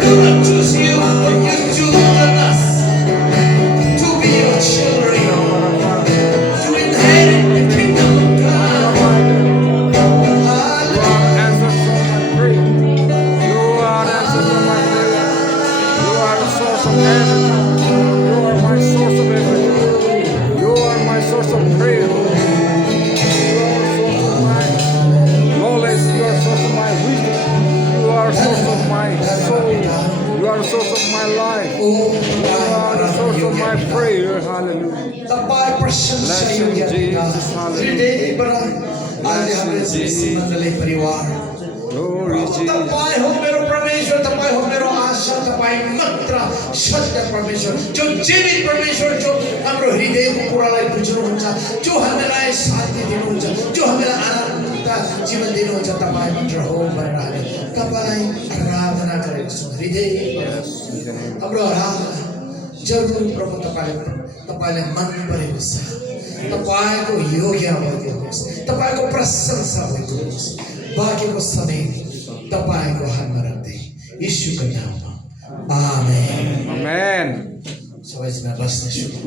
do not choose you, but you choose us to be your children, to inherit the kingdom of God. Answer to my prayer. You are the answer to my prayer. You are the source of everything. You are my source of everything. You are my source of prayer. You are the source of my knowledge. You are the source of my wisdom. You are the source of my soul. You are the source of my life. You are the source of my prayer. Hallelujah. Tapai प्रशंसा योग्य Jesus, hallelujah. हृदय बड़ा आज हमें सिमतले परिवार Glory Jesus. तपाई हो मेरो परमेश्वर तपाई हो मेरो आशा तपाई मात्र सत्य परमेश्वर जो जीवित परमेश्वर जो हाम्रो हृदयको कुरालाई बुझ्नुहुन्छ जो हामीलाई शान्ति दिनुहुन्छ जो हामीलाई आनन्द जीवन दिनुहुन्छ तपाई मात्र हो भनेर हामी तपाईलाई आराधना गरेको छौँ हृदयबाट हाम्रो आराधना जरुर प्रभु तपाईलाई मन परेको छ तपाईको योग्य भएको होस् तपाईको प्रशंसा भएको होस् बाँकीको समय तपाईको हातमा राख्दै येशूको नाममा आमेन Amen. सबैजना बस्न सुरु